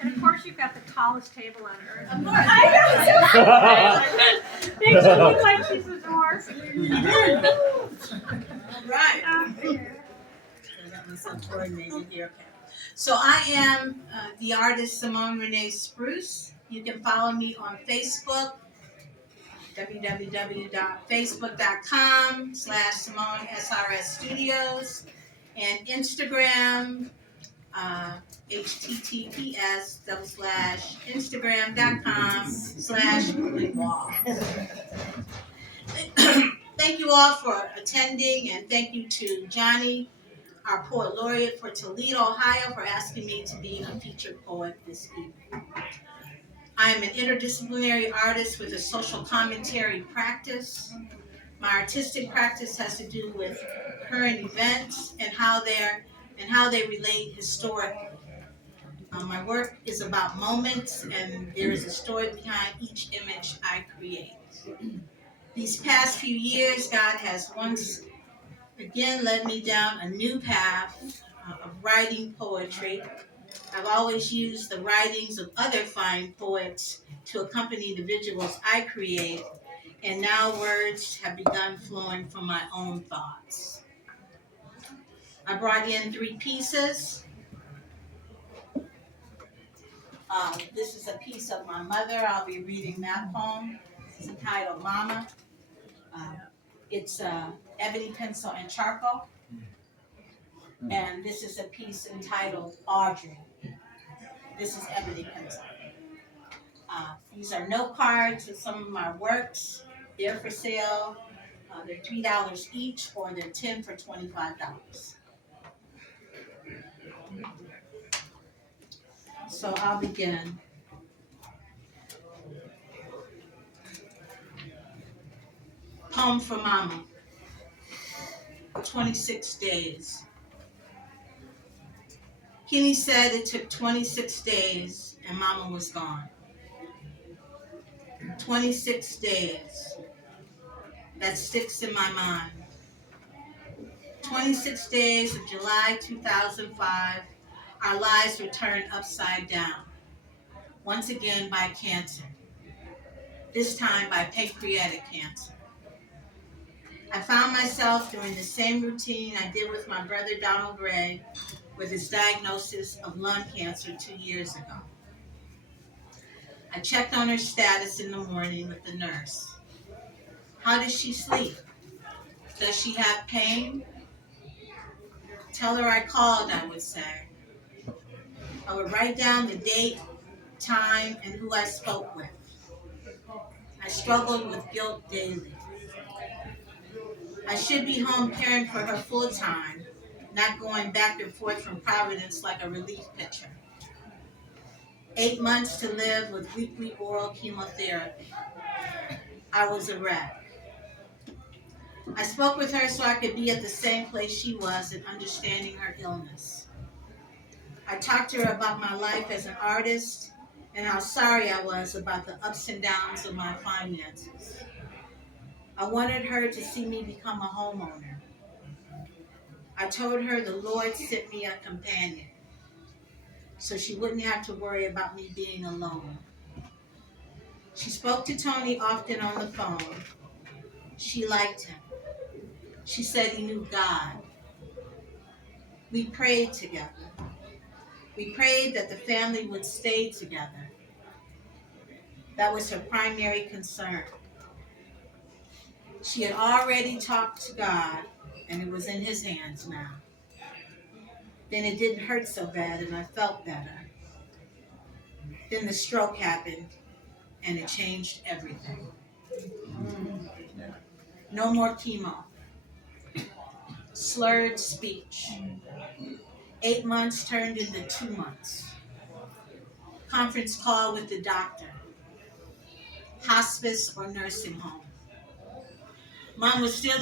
And of course, you've got the tallest table on earth. Of course. Makes her look like she's a dwarf. All right. That was coordinated here. Okay. So I am the artist Simone Renee Spruce. You can follow me on Facebook, www.facebook.com/Simone SRS Studios, and Instagram, https:/instagram.com/wall. Thank you all for attending, and thank you to Johnny, our poet laureate for Toledo, Ohio, for asking me to be a featured poet this evening. I am an interdisciplinary artist with a social commentary practice. My artistic practice has to do with current events and how they relate historically. My work is about moments, and there is a story behind each image I create. These past few years, God has once again led me down a new path of writing poetry. I've always used the writings of other fine poets to accompany the visuals I create, and now words have begun flowing from my own thoughts. I brought in 3 pieces. This is a piece of my mother. I'll be reading that poem. It's entitled Mama. It's ebony pencil and charcoal. And this is a piece entitled Audrey. This is ebony pencil. These are note cards with some of my works. They're for sale. They're $3 each, or they're 10 for $25. So I'll begin. Poem for Mama. 26 days. Kenny said it took 26 days and Mama was gone. 26 days. That sticks in my mind. 26 days of July 2005, our lives were turned upside down. Once again by cancer. This time by pancreatic cancer. I found myself doing the same routine I did with my brother Donald Gray with his diagnosis of lung cancer 2 years ago. I checked on her status in the morning with the nurse. How does she sleep? Does she have pain? Tell her I called, I would say. I would write down the date, time, and who I spoke with. I struggled with guilt daily. I should be home caring for her full time, not going back and forth from Providence like a relief pitcher. 8 months to live with weekly oral chemotherapy. I was a wreck. I spoke with her so I could be at the same place she was in understanding her illness. I talked to her about my life as an artist and how sorry I was about the ups and downs of my finances. I wanted her to see me become a homeowner. I told her the Lord sent me a companion, so she wouldn't have to worry about me being alone. She spoke to Tony often on the phone. She liked him. She said he knew God. We prayed together. We prayed that the family would stay together. That was her primary concern. She had already talked to God, and it was in his hands now. Then it didn't hurt so bad, and I felt better. Then the stroke happened, and it changed everything. No more chemo. Slurred speech. 8 months turned into 2 months. Conference call with the doctor. Hospice or nursing home. Mom was still